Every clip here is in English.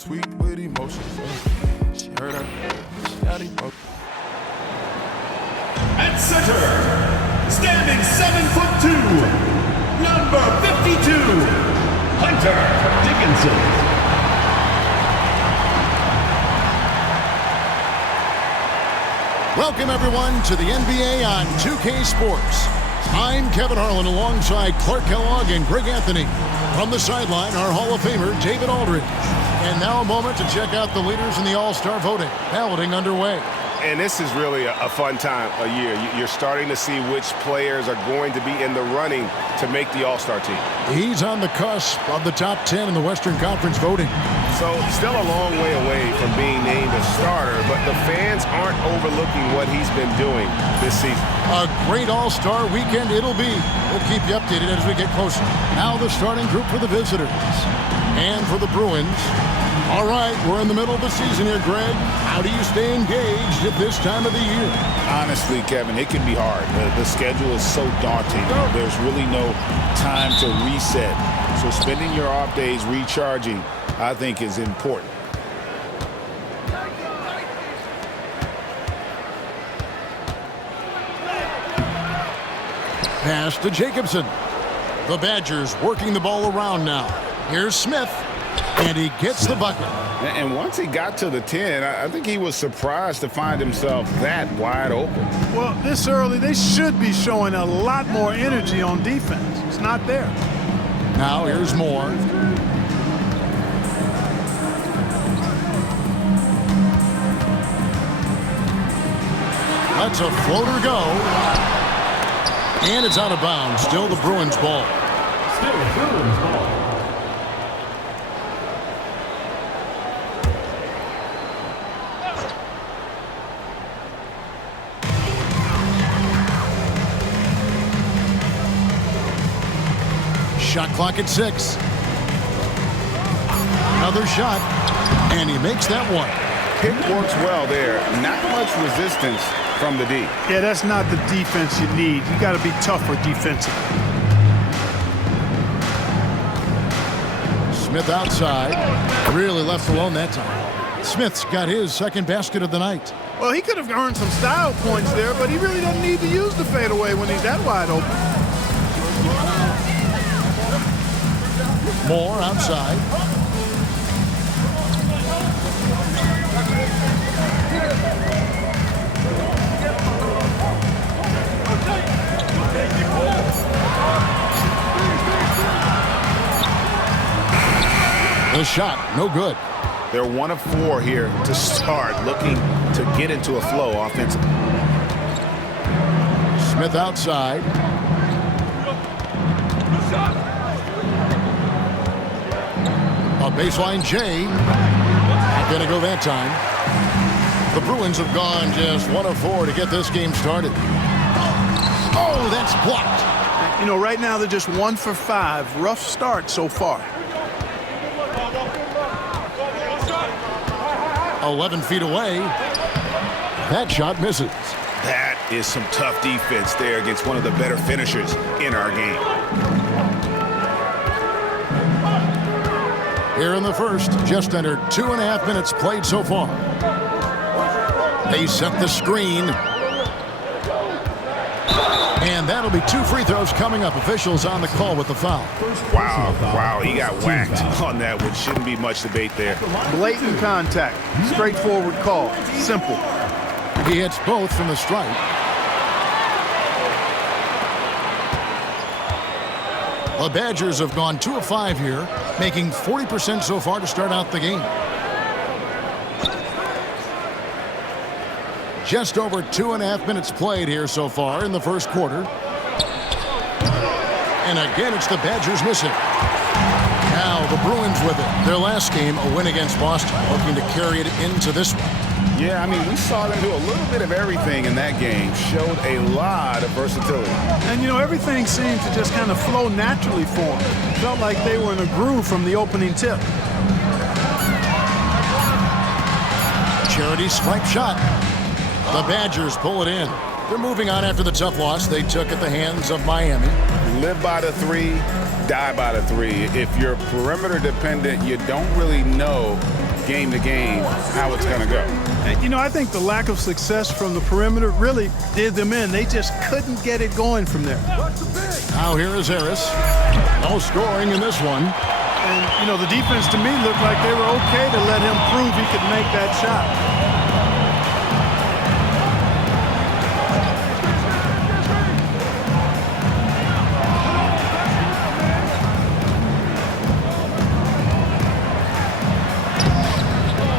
tweet with emotion. She heard her, she got emotion. At center, standing 7'2", number 52, Hunter Dickinson. Welcome, everyone, to the NBA on 2K Sports. I'm Kevin Harlan alongside Clark Kellogg and Greg Anthony. From the sideline, our Hall of Famer, David Aldridge. And now a moment to check out the leaders in the All-Star voting. Balloting underway. And this is really a fun time of year. You're starting to see which players are going to be in the running to make the All-Star team. He's on the cusp of the top 10 in the Western Conference voting. So still a long way away from being named a starter, but the fans aren't overlooking what he's been doing this season. A great All-Star weekend it'll be. We'll keep you updated as we get closer. Now the starting group for the visitors. And for the Bruins. All right, we're in the middle of the season here, Greg. How do you stay engaged at this time of the year? Honestly, Kevin, it can be hard. The schedule is so daunting. There's really no time to reset. So spending your off days recharging, I think, is important. Pass to Jacobson. The Badgers working the ball around now. Here's Smith, and he gets the bucket. And once he got to the 10, I think he was surprised to find himself that wide open. Well, this early, they should be showing a lot more energy on defense. It's not there. Now here's Moore. Lets a floater go. And it's out of bounds. Still the Bruins ball. Shot clock at 6. Another shot. And he makes that one. Pick works well there. Not much resistance from the D. Yeah, that's not the defense you need. You got to be tougher defensively. Smith outside. Really left alone that time. Smith's got his second basket of the night. Well, he could have earned some style points there, but he really doesn't need to use the fadeaway when he's that wide open. Moore outside. The shot, no good. They're 1 of 4 here to start, looking to get into a flow offensively. Smith outside. A baseline J. Not going to go that time. The Bruins have gone just 1 of 4 to get this game started. Oh, that's blocked. You know, right now they're just 1 for 5. Rough start so far. 11 feet away. That shot misses. That is some tough defense there against one of the better finishers in our game. Here in the first, just under 2.5 minutes played so far. They set the screen. And that'll be 2 free throws coming up. Officials on the call with the foul. Wow, he got whacked on that, which shouldn't be much debate there. Blatant contact. Straightforward call. Simple. He hits both from the stripe. The Badgers have gone 2 of 5 here, making 40% so far to start out the game. Just over 2.5 minutes played here so far in the first quarter. And again, it's the Badgers missing. Now the Bruins with it. Their last game, a win against Boston, looking to carry it into this one. Yeah, I mean, we saw them do a little bit of everything in that game. Showed a lot of versatility. And, you know, everything seemed to just kind of flow naturally for them. Felt like they were in a groove from the opening tip. Charity stripe shot. The Badgers pull it in. They're moving on after the tough loss they took at the hands of Miami. Live by the 3, die by the 3. If you're perimeter dependent, you don't really know game to game how it's going to go. And, you know, I think the lack of success from the perimeter really did them in. They just couldn't get it going from there. Now here is Harris. No scoring in this one. And, you know, the defense to me looked like they were okay to let him prove he could make that shot.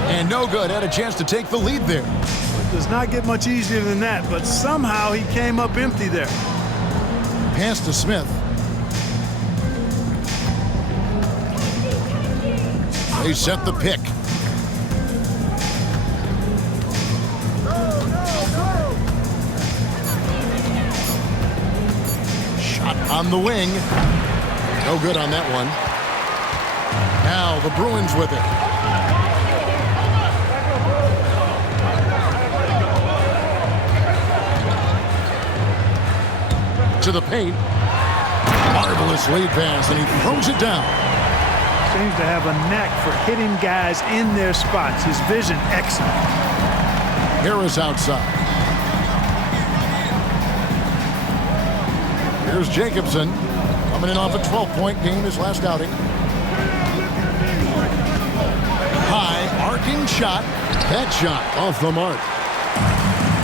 And no good. Had a chance to take the lead there. It does not get much easier than that, but somehow he came up empty there. Pass to Smith. They set the pick. Shot on the wing. No good on that one. Now the Bruins with it. To the paint. Marvelous lead pass, and he throws it down. Seems to have a knack for hitting guys in their spots. His vision, excellent. Harris outside. Here's Jacobson. Coming in off a 12-point game his last outing. High, arcing shot. That shot off the mark.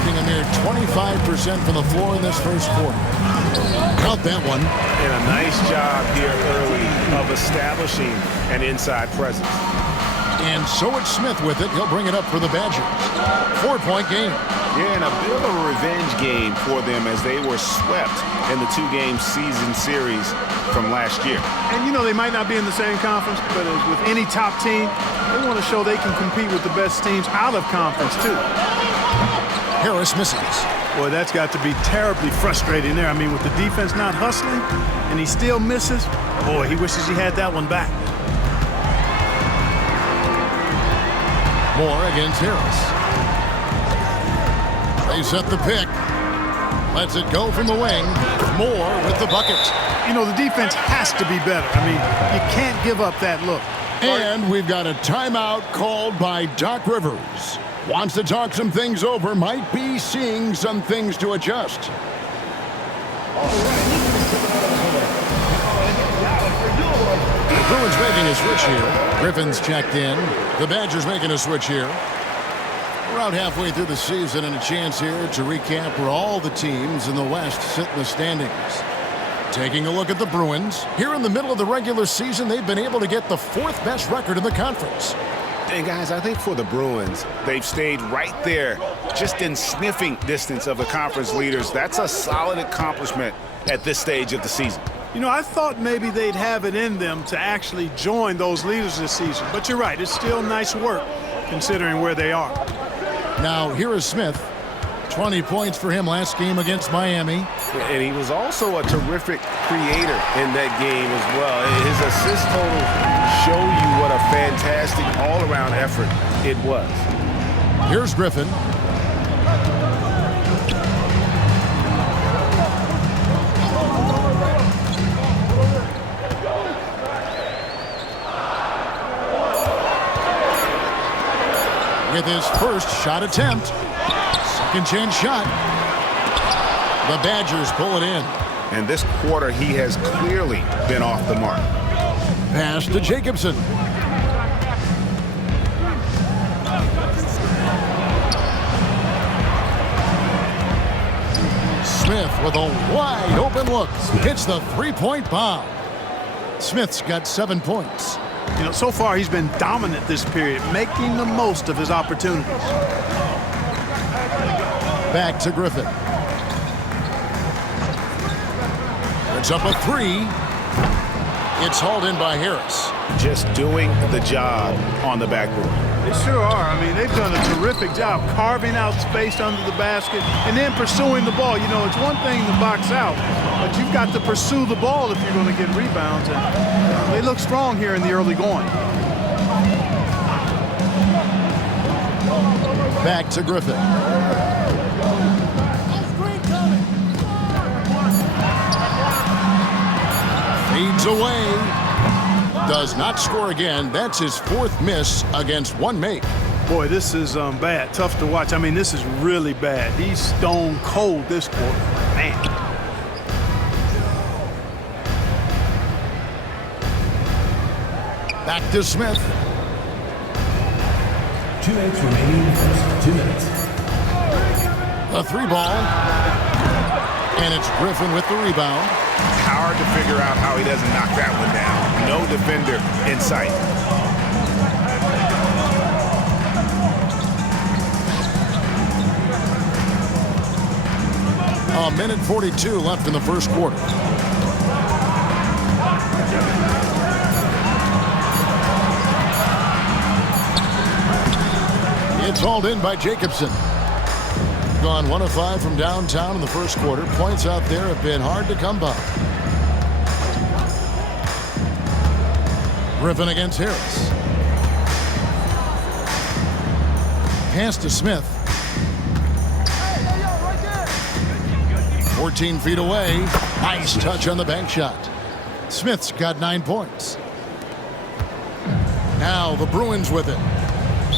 A mere 25% from the floor in this first quarter. Count that one. And a nice job here early of establishing an inside presence. And so it's Smith with it. He'll bring it up for the Badgers. 4-point game. Yeah, and a bit of a revenge game for them as they were swept in the two-game season series from last year. And, you know, they might not be in the same conference, but as with any top team, they want to show they can compete with the best teams out of conference, too. Harris misses. Boy, that's got to be terribly frustrating there. I mean, with the defense not hustling and he still misses, boy, he wishes he had that one back. Moore against Harris. They set the pick. Lets it go from the wing. Moore with the bucket. You know, the defense has to be better. I mean, you can't give up that look. And we've got a timeout called by Doc Rivers. Wants to talk some things over, might be seeing some things to adjust. The Bruins making a switch here. Griffin's checked in. The Badgers making a switch here. We're out halfway through the season and a chance here to recap where all the teams in the West sit in the standings. Taking a look at the Bruins. Here in the middle of the regular season, they've been able to get the 4th best record in the conference. And guys, I think for the Bruins, they've stayed right there, just in sniffing distance of the conference leaders. That's a solid accomplishment at this stage of the season. You know, I thought maybe they'd have it in them to actually join those leaders this season. But you're right, it's still nice work considering where they are. Now, here is Smith. 20 points for him last game against Miami. And he was also a terrific creator in that game as well. His assist total show you what a fantastic all-around effort it was. Here's Griffin. With his first shot attempt. Second chance shot. The Badgers pull it in. And this quarter, he has clearly been off the mark. Pass to Jacobson. Smith with a wide open look. Hits the three-point bomb. Smith's got 7 points. You know, so far he's been dominant this period, making the most of his opportunities. Back to Griffin. It's up a 3. It's hauled in by Harris. Just doing the job on the backboard. They sure are. I mean, they've done a terrific job carving out space under the basket and then pursuing the ball. You know, it's one thing to box out, but you've got to pursue the ball if you're going to get rebounds. And they look strong here in the early going. Back to Griffin. Feeds away. does not score again. That's his 4th miss against one make. Boy, this is bad. Tough to watch. I mean, this is really bad. He's stone cold this quarter. Man. Back to Smith. 2 minutes remaining in the first. 2 minutes. A 3-ball. And it's Griffin with the rebound. Hard to figure out how he doesn't knock that one down. No defender in sight. A minute 42 left in the first quarter. It's hauled in by Jacobson. Gone 1 of 5 from downtown in the first quarter. Points out there have been hard to come by. Griffin against Harris. Pass to Smith. 14 feet away. Nice touch on the bank shot. Smith's got 9 points. Now the Bruins with it.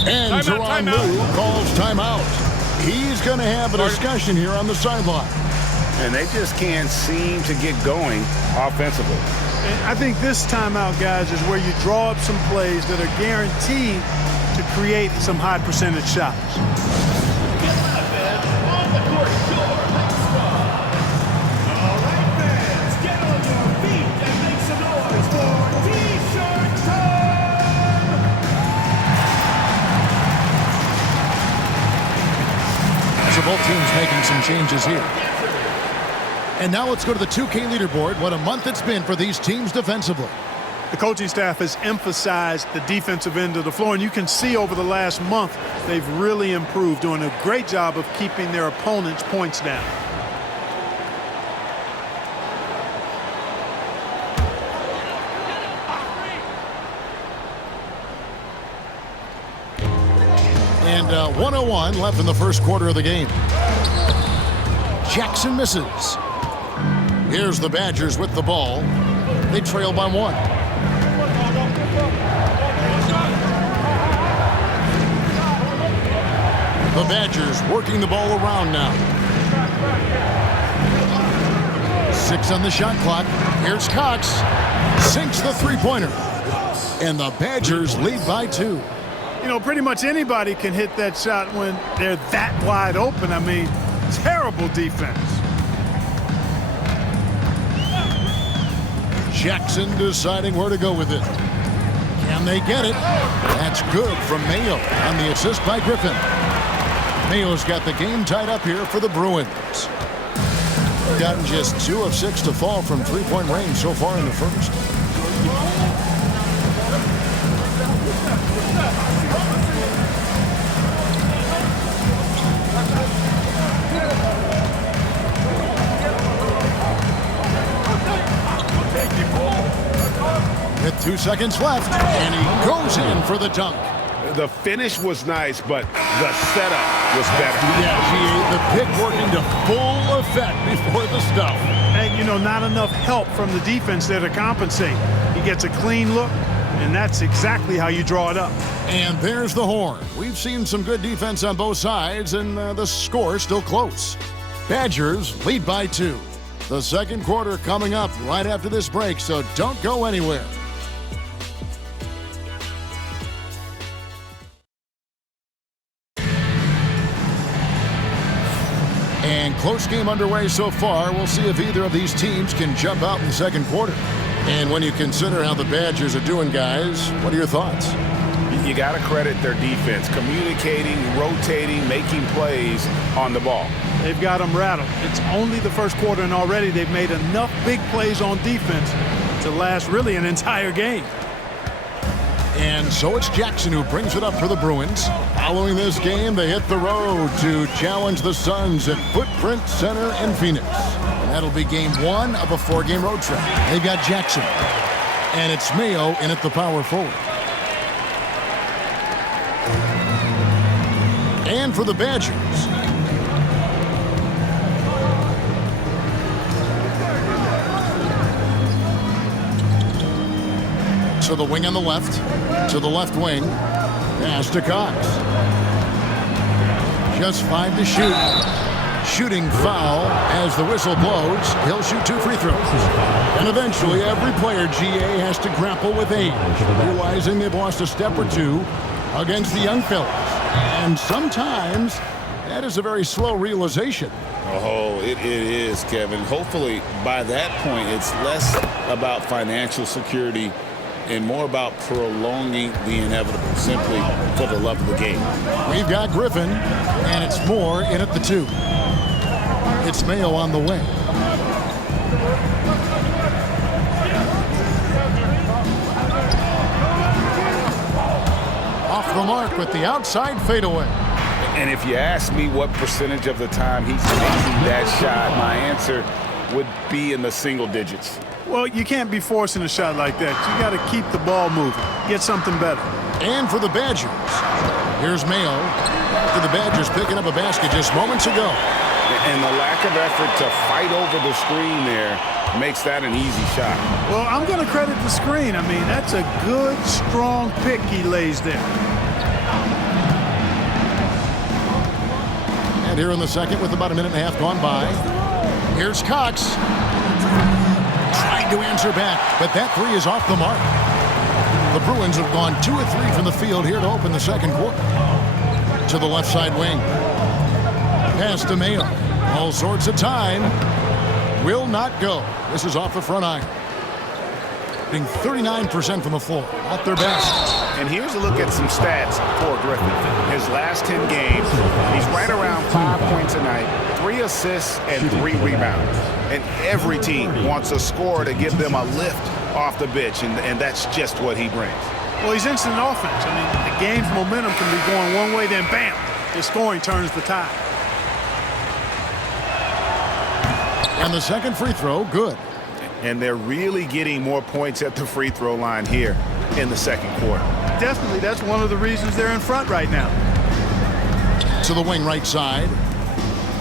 And Tyronn Lue calls timeout. He's going to have a discussion here on the sideline. And they just can't seem to get going offensively. And I think this timeout, guys, is where you draw up some plays that are guaranteed to create some high percentage shots. Both teams making some changes here. And now let's go to the 2K leaderboard. What a month it's been for these teams defensively. The coaching staff has emphasized the defensive end of the floor, and you can see over the last month they've really improved, doing a great job of keeping their opponents' points down. And 1:01 left in the first quarter of the game. Jackson misses. Here's the Badgers with the ball. They trail by 1. The Badgers working the ball around now. 6 on the shot clock. Here's Cox. Sinks the three-pointer. And the Badgers lead by 2. You know, pretty much anybody can hit that shot when they're that wide open. I mean, terrible defense. Jackson deciding where to go with it. Can they get it? That's good from Mayo on the assist by Griffin. Mayo's got the game tied up here for the Bruins. Gotten just 2 of 6 to fall from three-point range so far in the first. With 2 seconds left, and he goes in for the dunk. The finish was nice, but the setup was better. Yeah, the pick working to full effect before the stuff. And, you know, not enough help from the defense there to compensate. He gets a clean look, and that's exactly how you draw it up. And there's the horn. We've seen some good defense on both sides, and the score's still close. Badgers lead by 2. The second quarter coming up right after this break, so don't go anywhere. And close game underway so far. We'll see if either of these teams can jump out in the second quarter. And when you consider how the Badgers are doing, guys, what are your thoughts? You got to credit their defense, communicating, rotating, making plays on the ball. They've got them rattled. It's only the first quarter, and already they've made enough big plays on defense to last really an entire game. And so it's Jackson who brings it up for the Bruins. Following this game, they hit the road to challenge the Suns at Footprint Center in Phoenix. And that'll be game 1 of a 4-game road trip. They've got Jackson. And it's Mayo in at the power forward. And for the Badgers, To the wing on the left. To the left wing. Pass to Cox. Just 5 to shoot. Shooting foul as the whistle blows. He'll shoot 2 free throws. And eventually every player, GA, has to grapple with age, realizing they've lost a step or two against the young fellas. And sometimes that is a very slow realization. Oh, it is, Kevin. Hopefully by that point it's less about financial security and more about prolonging the inevitable, simply for the love of the game. We've got Griffin, and it's Moore in at the 2. It's Mayo on the wing. Off the mark with the outside fadeaway. And if you ask me what percentage of the time he's making that shot, my answer would be in the single digits. Well, you can't be forcing a shot like that. You got to keep the ball moving. Get something better. And for the Badgers, here's Mayo after the Badgers picking up a basket just moments ago. And the lack of effort to fight over the screen there makes that an easy shot. Well, I'm going to credit the screen. I mean, that's a good, strong pick he lays there. And here in the second with about a minute and a half gone by, here's Cox. Trying to answer back, but that 3 is off the mark. The Bruins have gone 2 of 3 from the field here to open the second quarter. To the left side wing. Pass to Mayo. All sorts of time. Will not go. This is off the front iron. Being 39% from the floor. At their best. And here's a look at some stats for Griffin. His last 10 games, he's right around 5 points a night, 3 assists, and 3 rebounds. And every team wants a scorer to give them a lift off the bench, and that's just what he brings. Well, he's instant offense. I mean, the game's momentum can be going one way, then bam, his scoring turns the tide. And the second free throw, good. And they're really getting more points at the free throw line here in the second quarter. Definitely, that's one of the reasons they're in front right now. To the wing right side.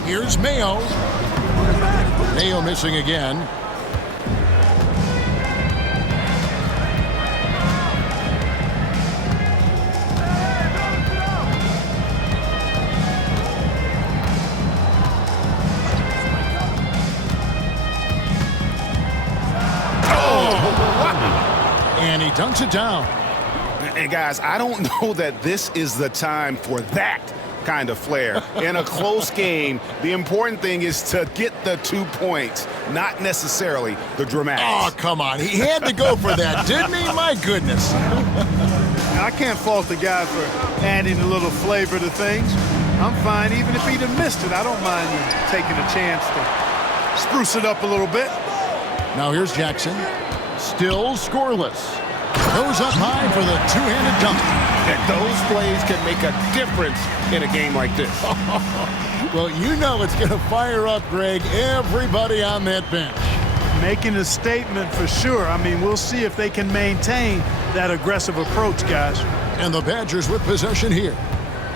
Here's Mayo. Mayo missing again. And he dunks it down. And guys, I don't know that this is the time for that kind of flair. In a close game, the important thing is to get the 2 points, not necessarily the dramatics. Oh, come on. He had to go for that, didn't he? My goodness. I can't fault the guy for adding a little flavor to things. I'm fine. Even if he'd have missed it, I don't mind you taking a chance to spruce it up a little bit. Now here's Jackson. Still scoreless. Goes up high for the two-handed dunk. And those plays can make a difference in a game like this. Well, you know it's going to fire up, Greg, everybody on that bench. Making a statement for sure. I mean, we'll see if they can maintain that aggressive approach, guys. And the Badgers with possession here.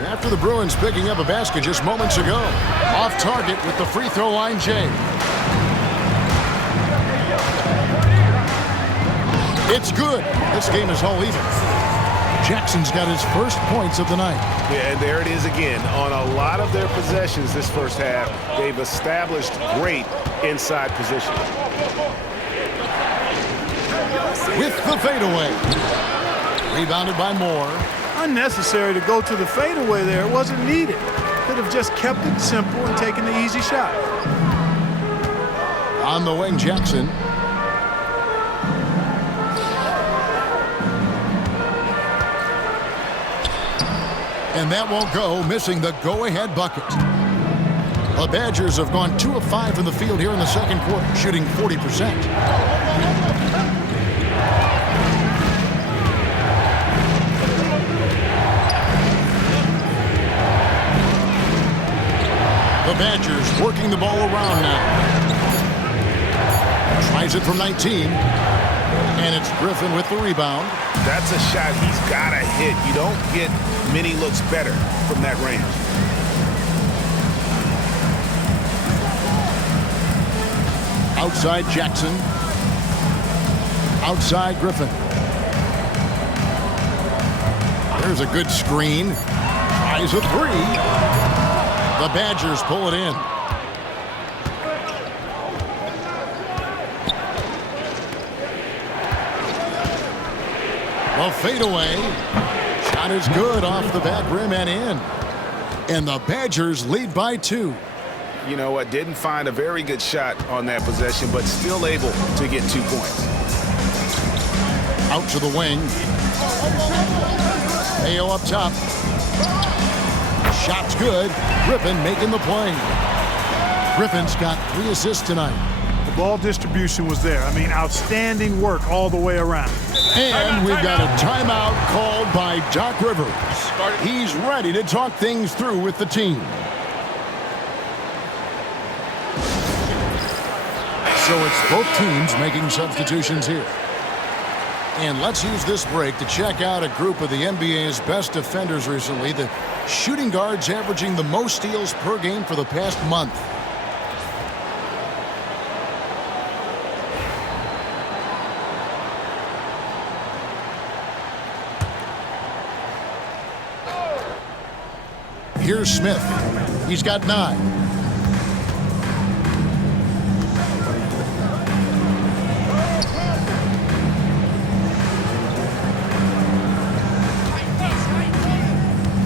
After the Bruins picking up a basket just moments ago. Off target with the free throw line, Jay. It's good. This game is all even. Jackson's got his first points of the night. Yeah, and there it is again. On a lot of their possessions this first half, they've established great inside position. With the fadeaway. Rebounded by Moore. Unnecessary to go to the fadeaway there. It wasn't needed. Could have just kept it simple and taken the easy shot. On the wing, Jackson. And that won't go, missing the go-ahead bucket. The Badgers have gone 2 of 5 from the field here in the second quarter, shooting 40%. The Badgers working the ball around now. Tries it from 19. And it's Griffin with the rebound. That's a shot he's got to hit. You don't get many looks better from that range. Outside Jackson. Outside Griffin. There's a good screen. Tries a three. The Badgers pull it in. The fadeaway. Shot is good off the back rim and in. And the Badgers lead by 2. You know what? Didn't find a very good shot on that possession, but still able to get 2 points. Out to the wing. Mayo up top. Shot's good. Griffin making the play. Griffin's got 3 assists tonight. The ball distribution was there. I mean, outstanding work all the way around. And we've got a timeout called by Doc Rivers. He's ready to talk things through with the team. So it's both teams making substitutions here. And let's use this break to check out a group of the NBA's best defenders recently. The shooting guards averaging the most steals per game for the past month. Here's Smith. He's got 9.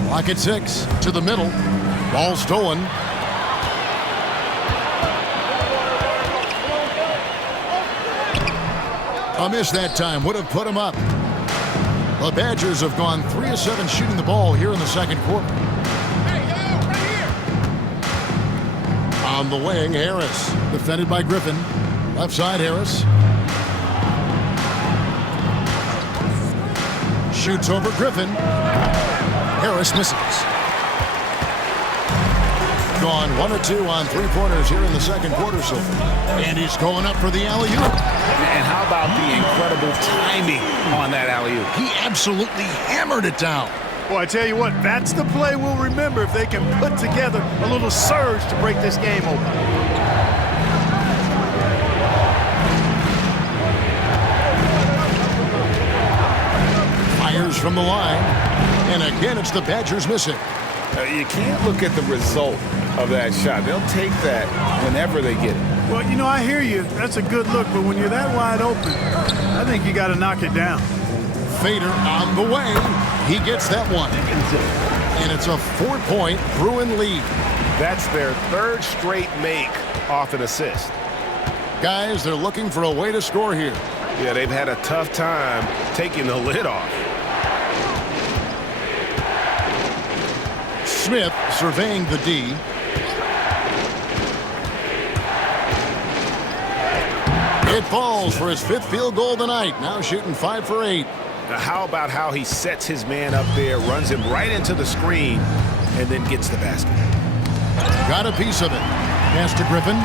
Clock at 6. To the middle. Ball stolen. A miss that time. Would have put him up. The Badgers have gone 3 of 7 shooting the ball here in the second quarter. On the wing, Harris. Defended by Griffin. Left side, Harris. Shoots over Griffin. Harris misses. Gone 1 or 2 on 3-pointers here in the second quarter so far. And he's going up for the alley-oop. And how about the incredible timing on that alley-oop? He absolutely hammered it down. Well, I tell you what, that's the play we'll remember if they can put together a little surge to break this game open. Fires from the line. And again, it's the Badgers missing. You can't look at the result of that shot. They'll take that whenever they get it. Well, you know, I hear you. That's a good look, but when you're that wide open, I think you got to knock it down. Fader on the way. He gets that one. And it's a 4-point Bruin lead. That's their 3rd straight make off an assist. Guys, they're looking for a way to score here. Yeah, they've had a tough time taking the lid off. Smith surveying the D. It falls for his 5th field goal tonight. Now shooting 5 for 8. Now, how about how he sets his man up there, runs him right into the screen, and then gets the basket. Got a piece of it. Pass to Griffin.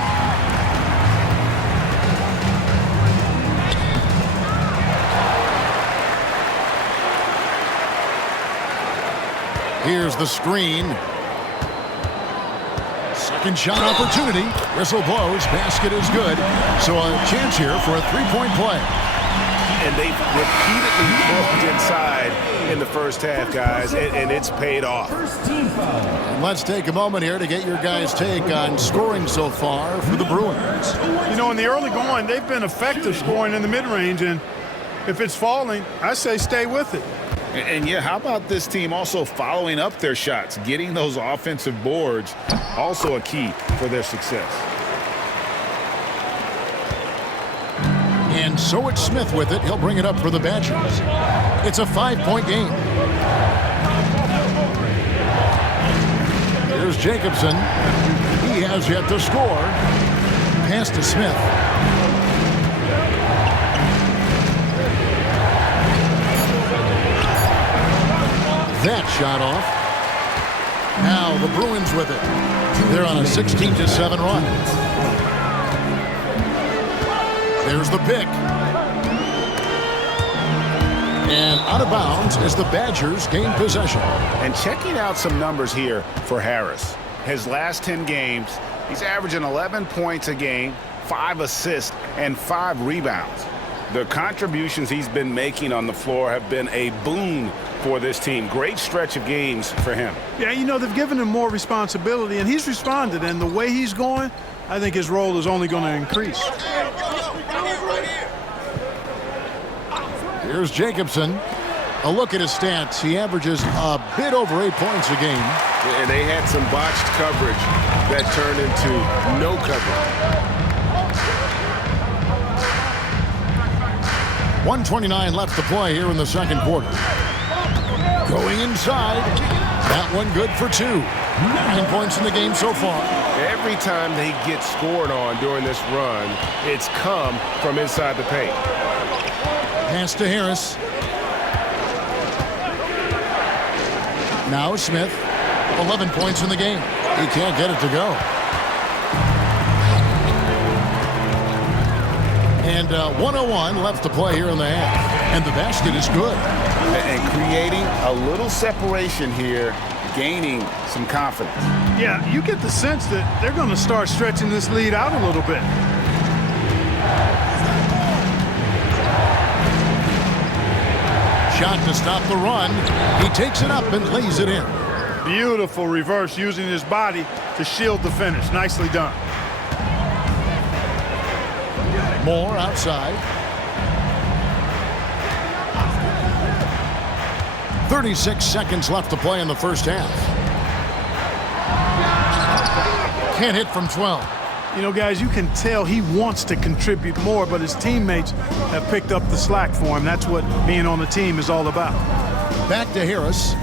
Here's the screen. Second shot opportunity. Whistle blows. Basket is good. So a chance here for a 3-point play. And they've repeatedly looked inside in the first half, guys, and it's paid off. And let's take a moment here to get your guys' take on scoring so far for the Bruins. You know, in the early going, they've been effective scoring in the mid-range, and if it's falling, I say stay with it. And yeah, how about this team also following up their shots, getting those offensive boards, also a key for their success. And so it's Smith with it. He'll bring it up for the Badgers. It's a 5-point game. Here's Jacobson. He has yet to score. Pass to Smith. That shot off. Now the Bruins with it. They're on a 16-7 run. There's the pick. And out of bounds as the Badgers gain possession. And checking out some numbers here for Harris. His last 10 games, he's averaging 11 points a game, 5 assists, and 5 rebounds. The contributions he's been making on the floor have been a boon for this team. Great stretch of games for him. Yeah, you know, they've given him more responsibility, and he's responded. And the way he's going, I think his role is only going to increase. Here's Jacobson. A look at his stats. He averages a bit over 8 points a game. And they had some botched coverage that turned into no coverage. 1:29 left to play here in the second quarter. Going inside. That one good for 2. 9 points in the game so far. Every time they get scored on during this run, it's come from inside the paint. Pass to Harris. Now Smith. 11 points in the game. He can't get it to go. And 1:01 left to play here in the half. And the basket is good. And creating a little separation here, gaining some confidence. Yeah, you get the sense that they're going to start stretching this lead out a little bit. Shot to stop the run. He takes it up and lays it in. Beautiful reverse using his body to shield the finish. Nicely done. Moore outside. 36 seconds left to play in the first half. Can't hit from 12. You know, guys, you can tell he wants to contribute more, but his teammates have picked up the slack for him. That's what being on the team is all about. Back to Harris.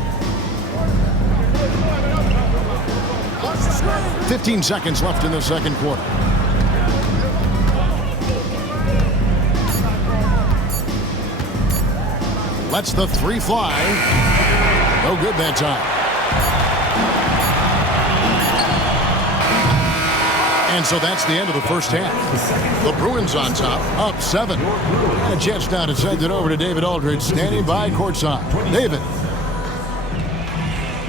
15 seconds left in the second quarter. Lets the 3 fly. No good that time. And so that's the end of the first half. The Bruins on top, up 7. And a chance now to send it over to David Aldridge, standing by courtside. David.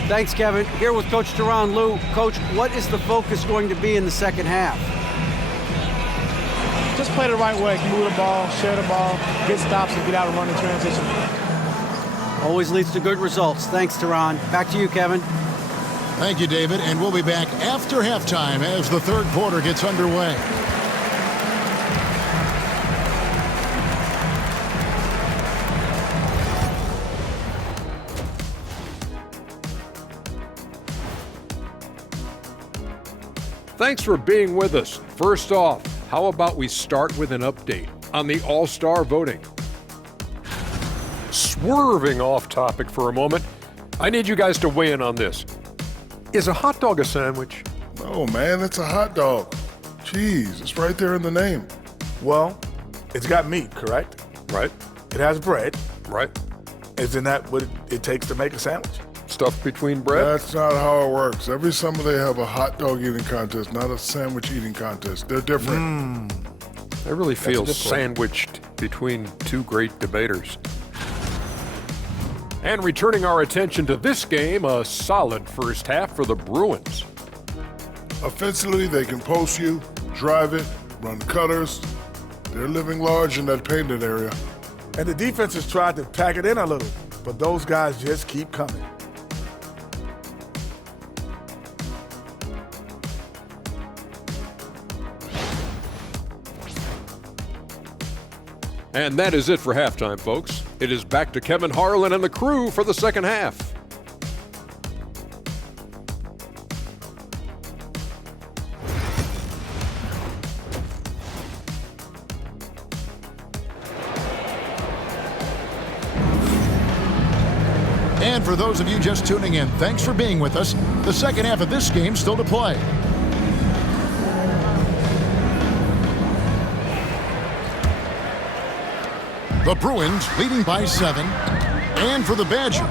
Thanks, Kevin. Here with Coach Teron. Lou, Coach, what is the focus going to be in the second half? Just play the right way. Move the ball, share the ball, get stops, and get out and run in transition. Always leads to good results. Thanks, Teron. Back to you, Kevin. Thank you, David. And we'll be back after halftime as the third quarter gets underway. Thanks for being with us. First off, how about we start with an update on the All-Star voting? Swerving off topic for a moment, I need you guys to weigh in on this. Is a hot dog a sandwich? Oh man, it's a hot dog. Cheese, it's right there in the name. Well, it's got meat, correct? Right. It has bread. Right. Isn't that what it takes to make a sandwich? Stuff between bread? That's not how it works. Every summer they have a hot dog eating contest, not a sandwich eating contest. They're different. I really feel sandwiched between two great debaters. And returning our attention to this game, a solid first half for the Bruins. Offensively, they can post you, drive it, run cutters. They're living large in that painted area. And the defense has tried to pack it in a little, but those guys just keep coming. And that is it for halftime, folks. It is back to Kevin Harlan and the crew for the second half. And for those of you just tuning in, thanks for being with us. The second half of this game still to play. The Bruins leading by 7. And for the Badgers.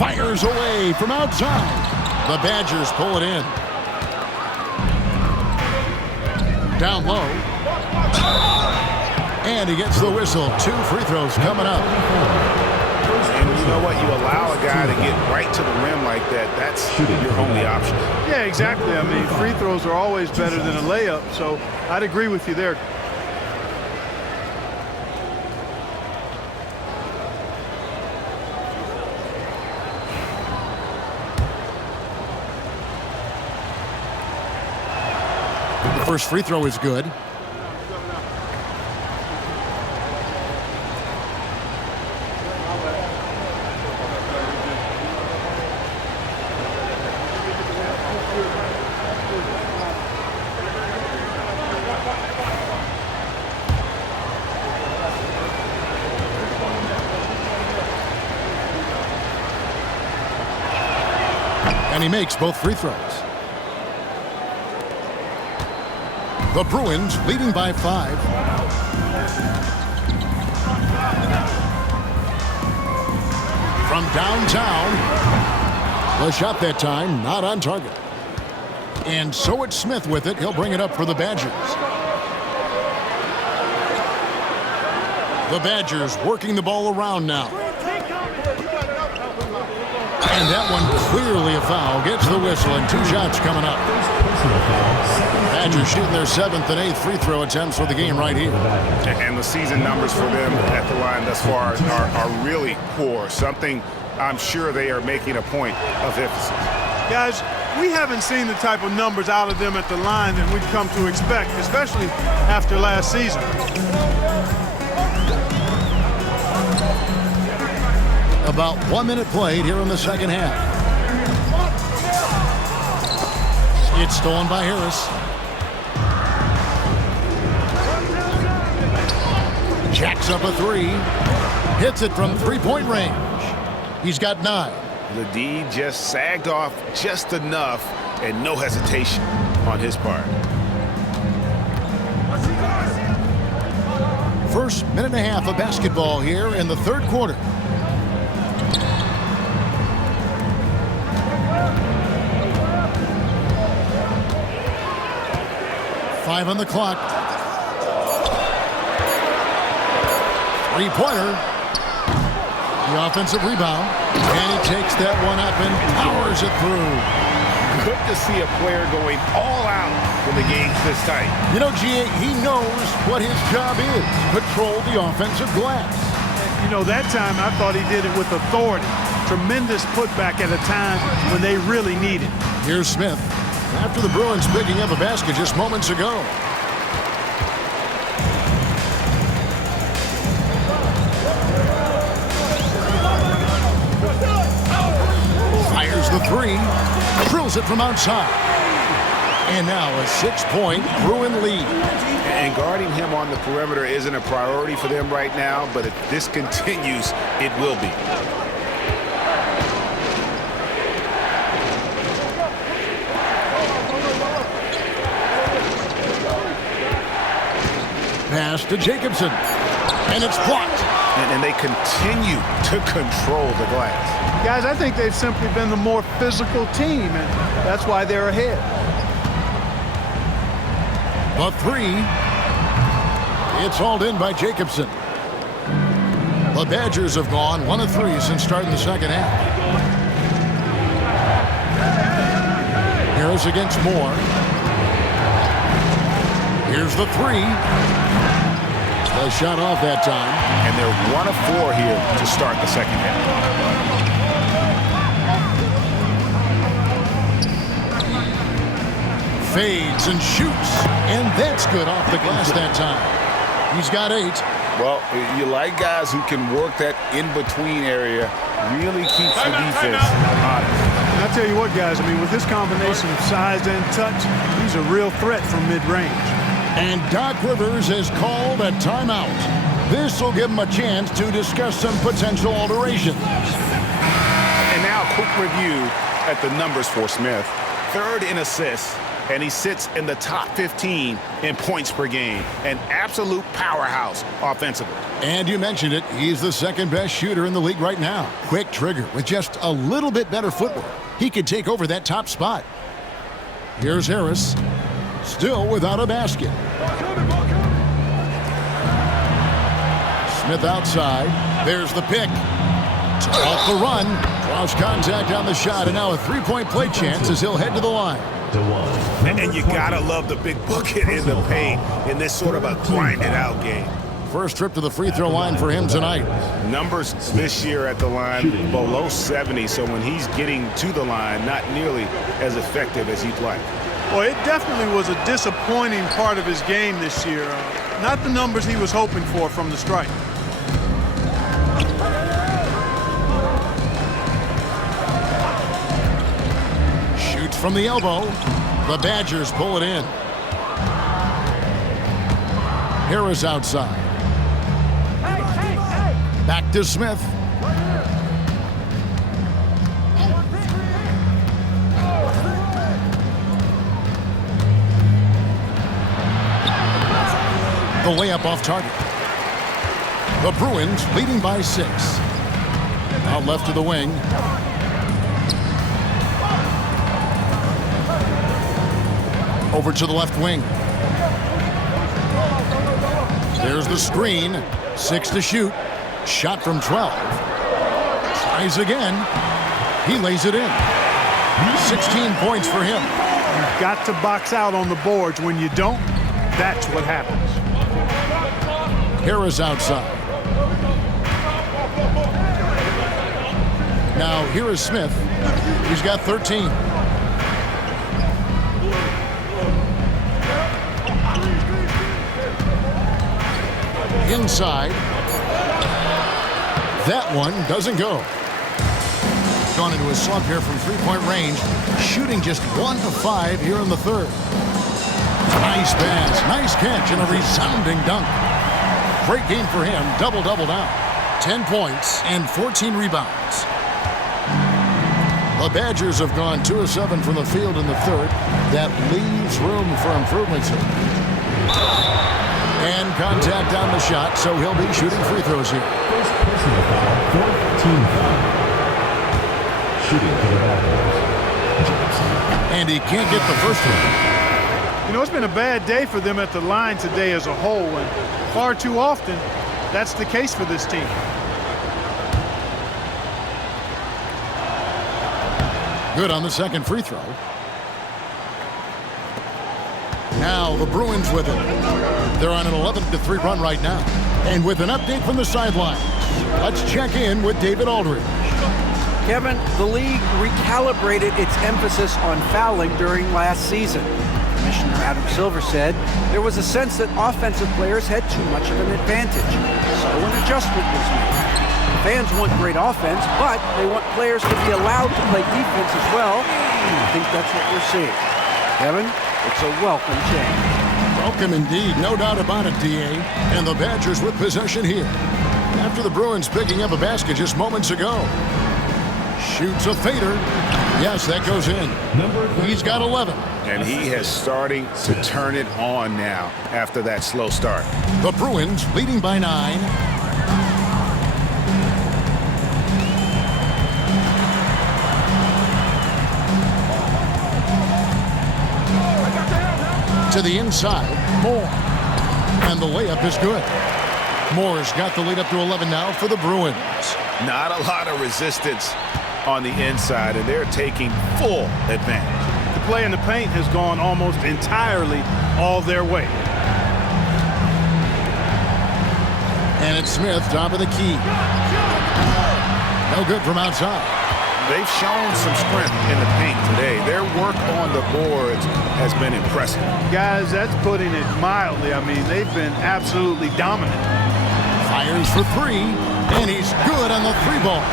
Fires away from outside. The Badgers pull it in. Down low. And he gets the whistle. 2 free throws coming up. And you know what? You allow a guy to get right to the rim like that. That's your only option. Yeah, exactly. I mean, free throws are always better than a layup, so I'd agree with you there. The first free throw is good. And he makes both free throws. The Bruins leading by 5. From downtown. The shot that time not on target. And so it's Smith with it. He'll bring it up for the Badgers. The Badgers working the ball around now. And that one clearly a foul. Gets the whistle and 2 shots coming up. Badgers shooting their 7th and 8th free throw attempts for the game right here. And the season numbers for them at the line thus far are really poor. Something I'm sure they are making a point of emphasis. Guys, we haven't seen the type of numbers out of them at the line that we've come to expect, especially after last season. About 1 minute played here in the second half. It's stolen by Harris. Jacks up a 3. Hits it from three-point range. He's got 9. The D just sagged off just enough and no hesitation on his part. First minute and a half of basketball here in the third quarter. Five on the clock. Three-pointer. The offensive rebound. And he takes that one up and powers it through. Good to see a player going all out when the game's this tight. You know, G.A., he knows what his job is. Control the offensive glass. You know, that time I thought he did it with authority. Tremendous putback at a time when they really need it. Here's Smith. After the Bruins picking up a basket just moments ago. Fires the 3. Drills it from outside. And now a 6-point Bruin lead. And guarding him on the perimeter isn't a priority for them right now, but if this continues, it will be. Pass to Jacobson. And it's blocked. And they continue to control the glass. Guys, I think they've simply been the more physical team, and that's why they're ahead. The 3. It's hauled in by Jacobson. The Badgers have gone 1 of 3 since starting the second half. Harris against Moore. Here's the 3. The shot off that time. And they're 1 of 4 here to start the second half. Fades and shoots. And that's good off the glass that time. He's got 8. Well, you like guys who can work that in-between area. Really keeps the defense honest. And I tell you what, guys, I mean, with this combination of size and touch, he's a real threat from mid-range. And Doc Rivers has called a timeout. This will give him a chance to discuss some potential alterations. And now a quick review at the numbers for Smith. 3rd in assists, and he sits in the top 15 in points per game. An absolute powerhouse offensively. And you mentioned it, he's the 2nd best shooter in the league right now. Quick trigger with just a little bit better footwork. He could take over that top spot. Here's Harris. Still without a basket. Smith outside. There's the pick. Off the run. Lost contact on the shot, and now a three-point play chance as he'll head to the line. And you gotta love the big bucket in the paint in this sort of a grinded-out game. First trip to the free throw line for him tonight. Numbers this year at the line below 70, so when he's getting to the line, not nearly as effective as he'd like. Well, it definitely was a disappointing part of his game this year. Not the numbers he was hoping for from the stripe. Shoots from the elbow. The Badgers pull it in. Harris outside. Back to Smith. The layup off target. The Bruins leading by 6. Out left to the wing. Over to the left wing. There's the screen. 6 to shoot. Shot from 12. Tries again. He lays it in. 16 points for him. You've got to box out on the boards. When you don't, that's what happens. Harris outside. Now here is Smith. He's got 13. Inside. That one doesn't go. Gone into a slump here from three-point range. Shooting just 1 of 5 here in the third. Nice pass, nice catch, and a resounding dunk. Great game for him. Double-double now. 10 points and 14 rebounds. The Badgers have gone 2 of 7 from the field in the third. That leaves room for improvements here. And contact on the shot, so he'll be shooting free throws here. First personal foul, 4th team foul. Shooting for the Badgers. And he can't get the first one. You know, it's been a bad day for them at the line today as a whole, and far too often, that's the case for this team. Good on the second free throw. Now the Bruins with it. They're on an 11-3 run right now. And with an update from the sideline, let's check in with David Aldridge. Kevin, the league recalibrated its emphasis on fouling during last season. Commissioner Adam Silver said there was a sense that offensive players had too much of an advantage. So an adjustment was made. Fans want great offense, but they want players to be allowed to play defense as well. And I think that's what we're seeing. Kevin, it's a welcome change. Welcome indeed, no doubt about it, D.A. And the Badgers with possession here. After the Bruins picking up a basket just moments ago. Shoots a fader. Yes, that goes in. He's got 11. And he has starting to turn it on now after that slow start. The Bruins leading by 9. To the inside, Moore. And the layup is good. Moore's got the lead up to 11 now for the Bruins. Not a lot of resistance on the inside, and they're taking full advantage. The play in the paint has gone almost entirely all their way. And it's Smith, top of the key. No good from outside. They've shown some strength in the paint today. Their work on the boards has been impressive. Guys, that's putting it mildly. I mean, they've been absolutely dominant. Fires for 3, and he's good on the 3 ball.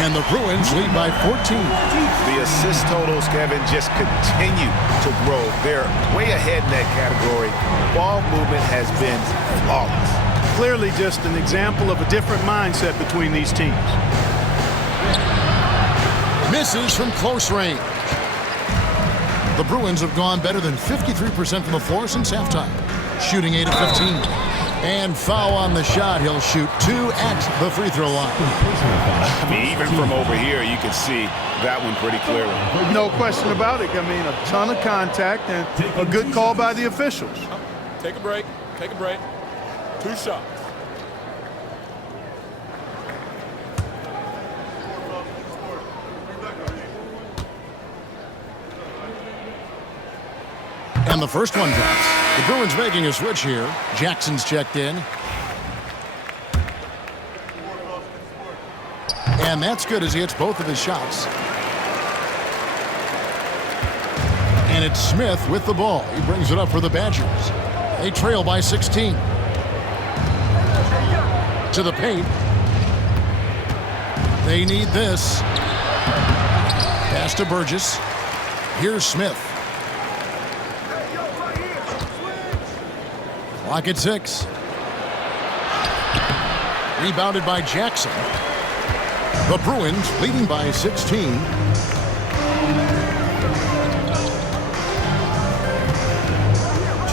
And the Bruins lead by 14. The assist totals, Kevin, just continue to grow. They're way ahead in that category. Ball movement has been flawless. Clearly just an example of a different mindset between these teams. Misses from close range. The Bruins have gone better than 53% from the floor since halftime. Shooting 8 of 15. And foul on the shot. He'll shoot 2 at the free throw line. I mean, even from over here, you can see that one pretty clearly. No question about it. I mean, a ton of contact and a good call by the officials. Take a break. Take a break. 2 shots. And the first one drops. The Bruins making a switch here. Jackson's checked in. And that's good as he hits both of his shots. And it's Smith with the ball. He brings it up for the Badgers. They trail by 16. To the paint. They need this. Pass to Burgess. Here's Smith. Clock at 6. Rebounded by Jackson. The Bruins leading by 16. 2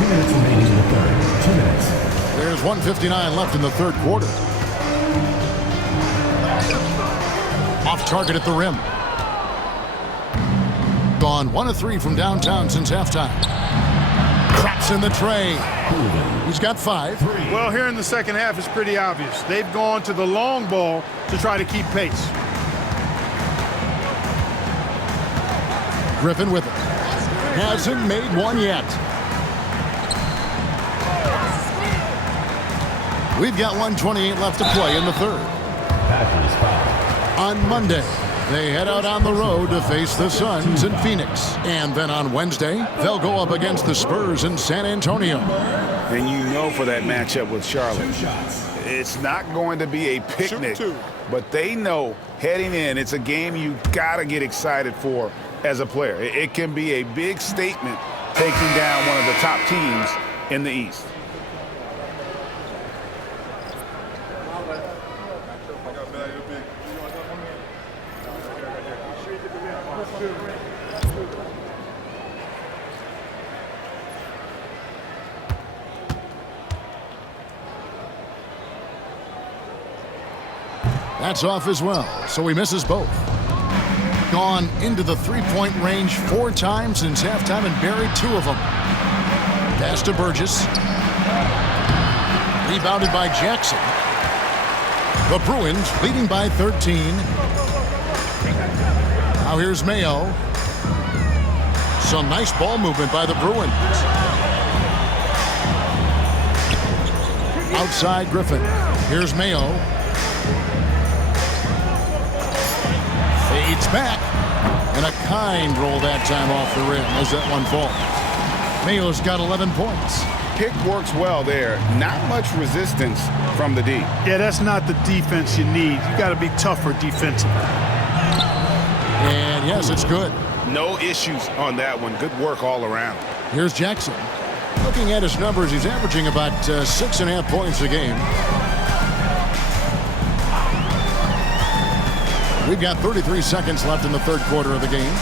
minutes remaining in the third. 2 minutes. There's 1:59 left in the third quarter. Off target at the rim. Gone 1 of 3 from downtown since halftime. Traps in the tray. He's got 5. Well, here in the second half, it's pretty obvious. They've gone to the long ball to try to keep pace. Griffin with it. Hasn't made one yet. We've got 1:28 left to play in the third. On Monday, they head out on the road to face the Suns in Phoenix. And then on Wednesday, they'll go up against the Spurs in San Antonio. And you know for that matchup with Charlotte, it's not going to be a picnic, but they know heading in, it's a game you got to get excited for as a player. It can be a big statement taking down one of the top teams in the East. That's off as well, so he misses both. Gone into the three-point range 4 times since halftime and buried 2 of them. Pass to Burgess. Rebounded by Jackson. The Bruins leading by 13. Now here's Mayo. Some nice ball movement by the Bruins. Outside Griffin. Here's Mayo. Fades back. And a kind roll that time off the rim as that one falls. Mayo's got 11 points. Pick works well there. Not much resistance from the D. Yeah, that's not the defense you need. You got to be tougher defensively. And yes, it's good. No issues on that one. Good work all around. Here's Jackson. Looking at his numbers, he's averaging about 6.5 points a game. We've got 33 seconds left in the third quarter of the game.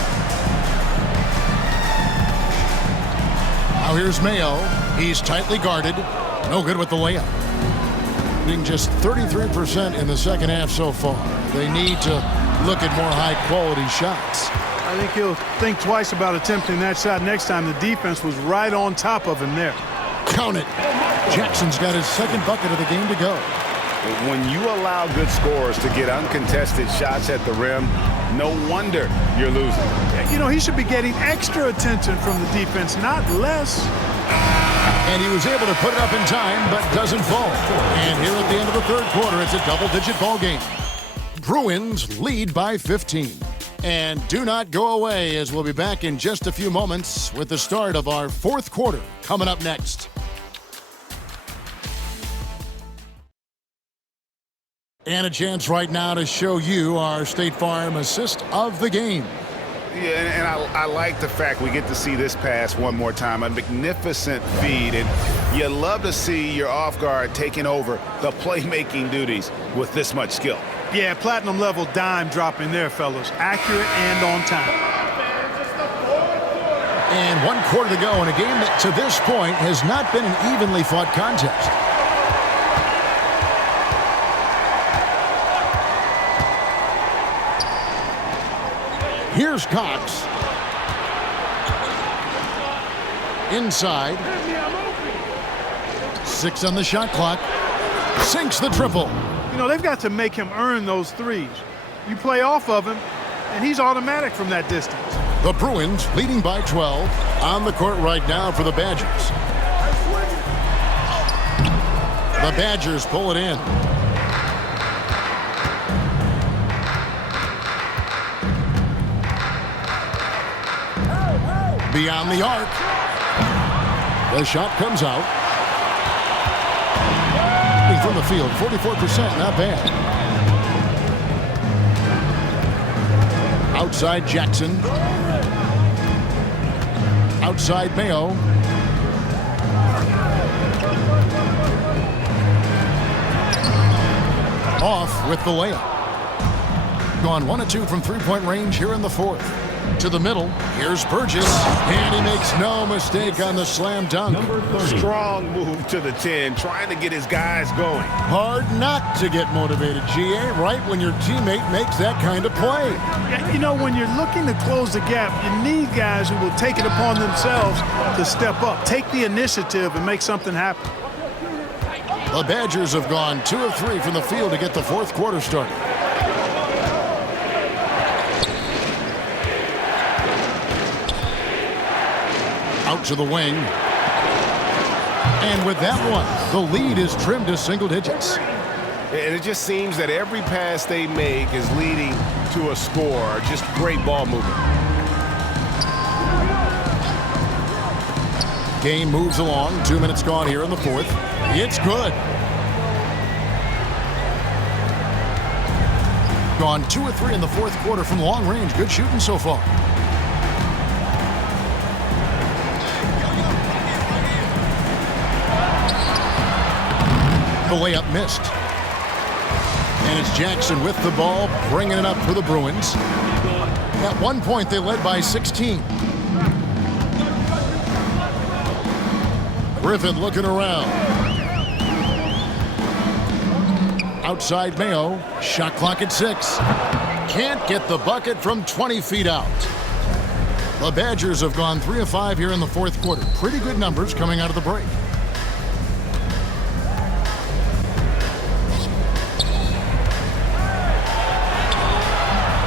Now here's Mayo. He's tightly guarded. No good with the layup. Being just 33% in the second half so far. They need to look at more high-quality shots. I think he'll think twice about attempting that shot next time. The defense was right on top of him there. Count it. Jackson's got his second bucket of the game to go. When you allow good scorers to get uncontested shots at the rim, no wonder you're losing. You know, he should be getting extra attention from the defense, not less. And he was able to put it up in time, but doesn't fall. And here at the end of the third quarter, it's a double-digit ball game. Bruins lead by 15. And do not go away, as we'll be back in just a few moments with the start of our fourth quarter coming up next. And a chance right now to show you our State Farm assist of the game. Yeah, and I like the fact we get to see this pass one more time. A magnificent feed, and you love to see your off guard taking over the playmaking duties with this much skill. Yeah, platinum level dime dropping there, fellas. Accurate and on time. And 1 quarter to go in a game that to this point has not been an evenly fought contest. Here's Cox. Inside. 6 on the shot clock. Sinks the triple. You know, they've got to make him earn those threes. You play off of him, and he's automatic from that distance. The Bruins leading by 12 on the court right now for the Badgers. The Badgers pull it in. Beyond the arc. The shot comes out. From the field, 44%, not bad. Outside Jackson. Outside Mayo. Off with the layup. Gone 1 of 2 from three-point range here in the fourth. To the middle, here's Burgess, and he makes no mistake on the slam dunk. Strong move to the 10, trying to get his guys going. Hard not to get motivated, GA, right when your teammate makes that kind of play. You know, when you're looking to close the gap, you need guys who will take it upon themselves to step up, take the initiative, and make something happen. The Badgers have gone 2 of 3 from the field to get the fourth quarter started. Out to the wing. And with that one, the lead is trimmed to single digits. And it just seems that every pass they make is leading to a score. Just great ball movement. Game moves along. 2 minutes gone here in the fourth. It's good. Gone 2 of 3 in the fourth quarter from long range. Good shooting so far. The layup missed. And it's Jackson with the ball, bringing it up for the Bruins. At one point, they led by 16. Griffin looking around. Outside Mayo. Shot clock at 6. Can't get the bucket from 20 feet out. The Badgers have gone 3 of 5 here in the fourth quarter. Pretty good numbers coming out of the break.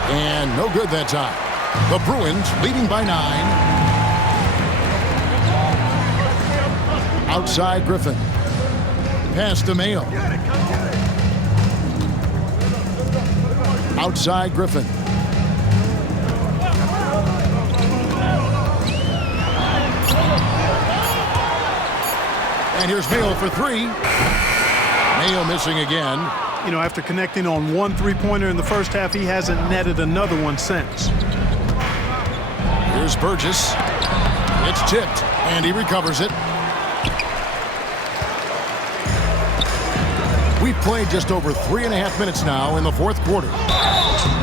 And no good that time. The Bruins leading by 9. Outside Griffin. Pass to Mayo. Outside Griffin. And here's Mayo for 3. Mayo missing again. You know, after connecting on one three-pointer in the first half, he hasn't netted another one since. Here's Burgess. It's tipped, and he recovers it. We've played just over 3.5 minutes now in the fourth quarter.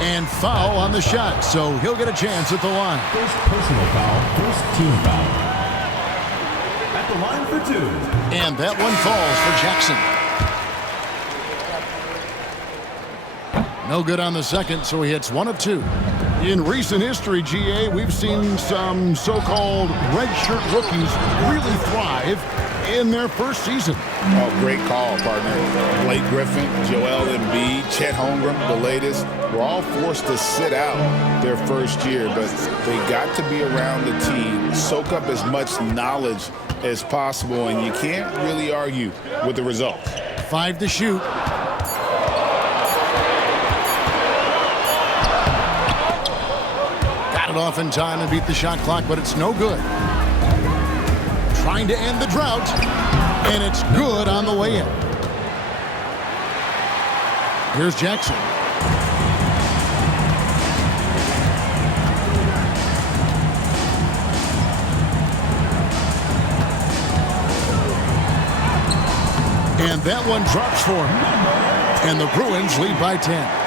And foul on the shot, so he'll get a chance at the line. First personal foul, first team foul. At the line for 2. And that one falls for Jackson. No good on the second, so he hits 1 of 2. In recent history, GA, we've seen some so-called redshirt rookies really thrive in their first season. Oh, great call, partner. Blake Griffin, Joel Embiid, Chet Holmgren, the latest, were all forced to sit out their first year, but they got to be around the team, soak up as much knowledge as possible, and you can't really argue with the result. 5 to shoot. Got it off in time and beat the shot clock, but it's no good. Trying to end the drought, and it's good on the way in. Here's Jackson. And that one drops for him. And the Bruins lead by 10.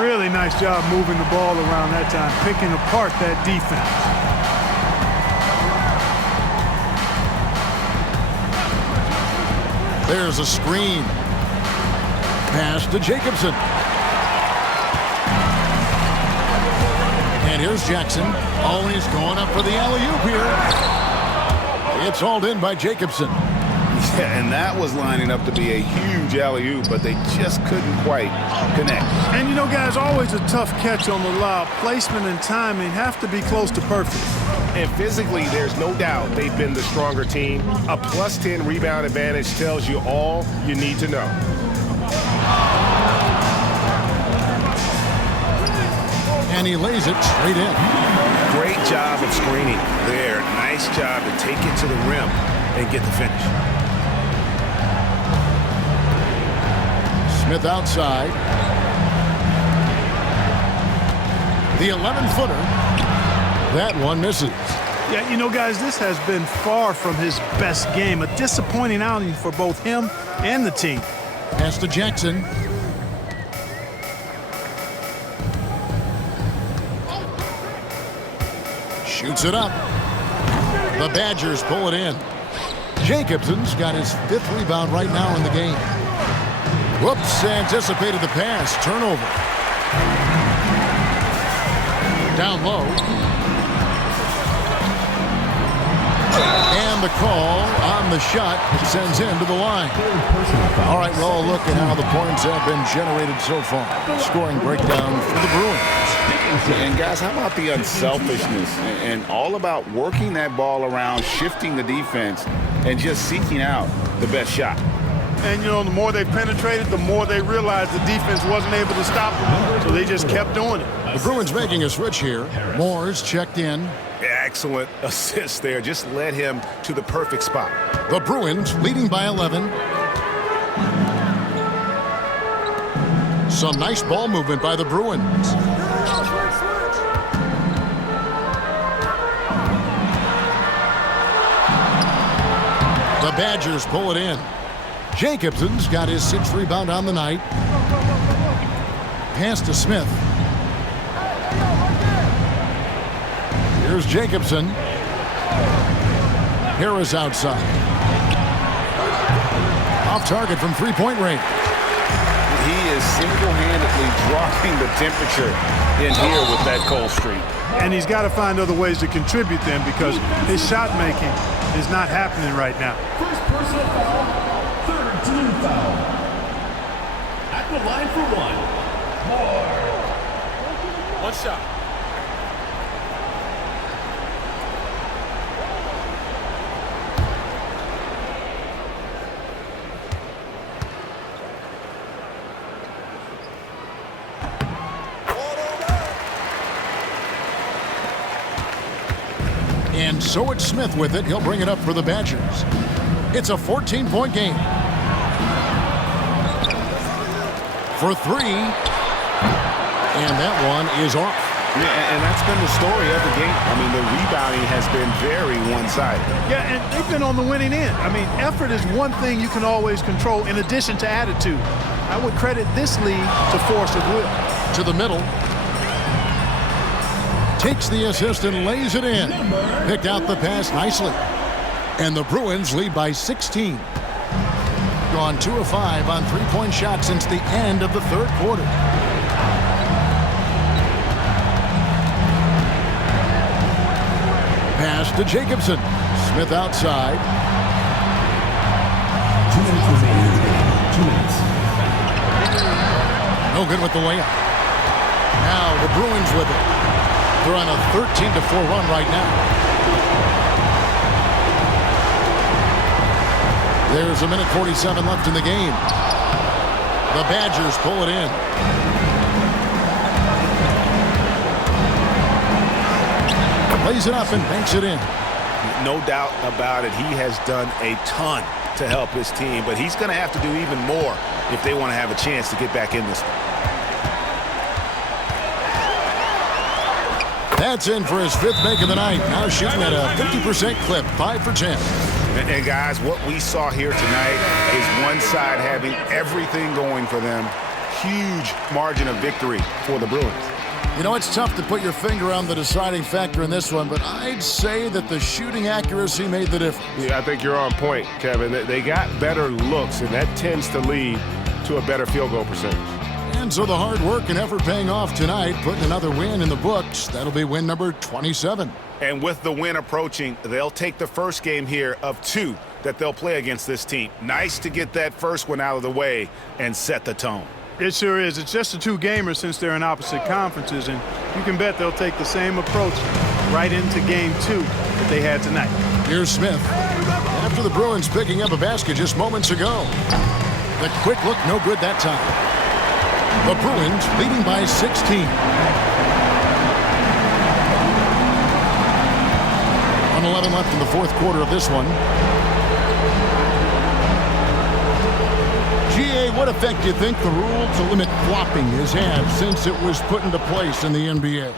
Really nice job moving the ball around that time, picking apart that defense. There's a screen. Pass to Jacobson. And here's Jackson. Oh, he's going up for the alley-oop here. It's hauled in by Jacobson. Yeah, and that was lining up to be a huge alley-oop, but they just couldn't quite connect. And you know, guys, always a tough catch on the lob. Placement and timing have to be close to perfect. And physically, there's no doubt they've been the stronger team. A +10 rebound advantage tells you all you need to know. And he lays it straight in. Great job of screening there. Nice job to take it to the rim and get the finish. Smith outside. The 11-footer. That one misses. Yeah, you know, guys, this has been far from his best game. A disappointing outing for both him and the team. Pass to Jackson. Shoots it up. The Badgers pull it in. Jacobson's got his 5th rebound right now in the game. Whoops, anticipated the pass. Turnover. Down low. And the call on the shot sends him to the line. All right, well, look at how the points have been generated so far. Scoring breakdown for the Bruins. And guys, how about the unselfishness and all about working that ball around, shifting the defense, and just seeking out the best shot. And, you know, the more they penetrated, the more they realized the defense wasn't able to stop them. So they just kept doing it. The Bruins making a switch here. Moore's checked in. Excellent assist there. Just led him to the perfect spot. The Bruins leading by 11. Some nice ball movement by the Bruins. The Badgers pull it in. Jacobson's got his 6th rebound on the night. Pass to Smith. Here's Jacobson. Harris outside. Off target from 3-point range. He is single-handedly dropping the temperature in here with that cold streak. And he's got to find other ways to contribute then, because his shot making is not happening right now. First personal foul, 3rd team foul. At the line for one. Moore. One shot. And so it's Smith with it. He'll bring it up for the Badgers. It's a 14-point game. For 3. And that one is off. Yeah, and that's been the story of the game. I mean, the rebounding has been very one-sided. Yeah, and they've been on the winning end. I mean, effort is one thing you can always control in addition to attitude. I would credit this lead to force of will. To the middle. Takes the assist and lays it in. Picked out the pass nicely. And the Bruins lead by 16. Gone 2 of 5 on 3-point shots since the end of the 3rd quarter. Pass to Jacobson. Smith outside. 2 minutes remaining. 2 minutes. No good with the layup. Now the Bruins with it. They're on a 13-4 run right now. There's 1:47 left in the game. The Badgers pull it in. Lays it up and banks it in. No doubt about it. He has done a ton to help his team, but he's going to have to do even more if they want to have a chance to get back in this one. That's in for his 5th make of the night. Now shooting at a 50% clip, 5 for 10. And guys, what we saw here tonight is one side having everything going for them. Huge margin of victory for the Bruins. You know, it's tough to put your finger on the deciding factor in this one, but I'd say that the shooting accuracy made the difference. Yeah, I think you're on point, Kevin. They got better looks, and that tends to lead to a better field goal percentage. And so the hard work and effort paying off tonight, putting another win in the books. That'll be win number 27. And with the win approaching, they'll take the first game here of 2 that they'll play against this team. Nice to get that first one out of the way and set the tone. It sure is. It's just the two gamers since they're in opposite conferences, and you can bet they'll take the same approach right into game 2 that they had tonight. Here's Smith. After the Bruins picking up a basket just moments ago. The quick look, no good that time. The Bruins leading by 16. 1:11 left in the fourth quarter of this one. GA, what effect do you think the rule to limit flopping has had since it was put into place in the NBA?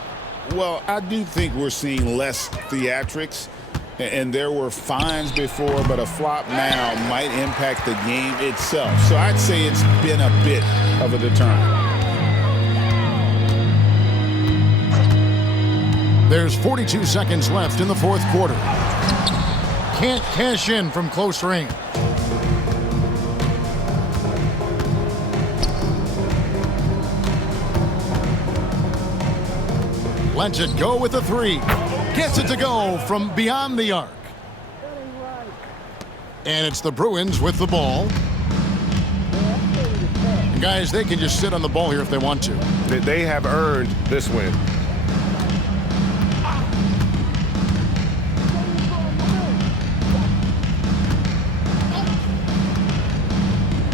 Well, I do think we're seeing less theatrics, and there were fines before, but a flop now might impact the game itself. So I'd say it's been a bit of a deterrent. There's 42 seconds left in the fourth quarter. Can't cash in from close range. Lets it go with a 3. Gets it to go from beyond the arc. And it's the Bruins with the ball. And guys, they can just sit on the ball here if they want to. They have earned this win.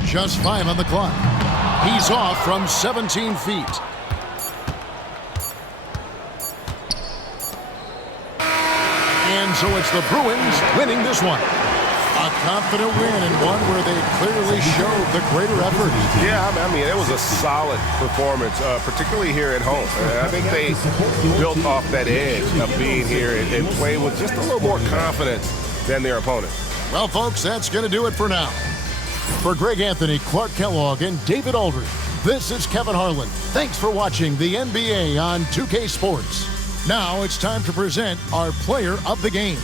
Just 5 on the clock. He's off from 17 feet. And so it's the Bruins winning this one. A confident win and one where they clearly showed the greater effort. Yeah, I mean, it was a solid performance, particularly here at home. I think they built off that edge of being here and playing with just a little more confidence than their opponent. Well, folks, that's going to do it for now. For Greg Anthony, Clark Kellogg, and David Aldridge, this is Kevin Harlan. Thanks for watching the NBA on 2K Sports. Now it's time to present our player of the game.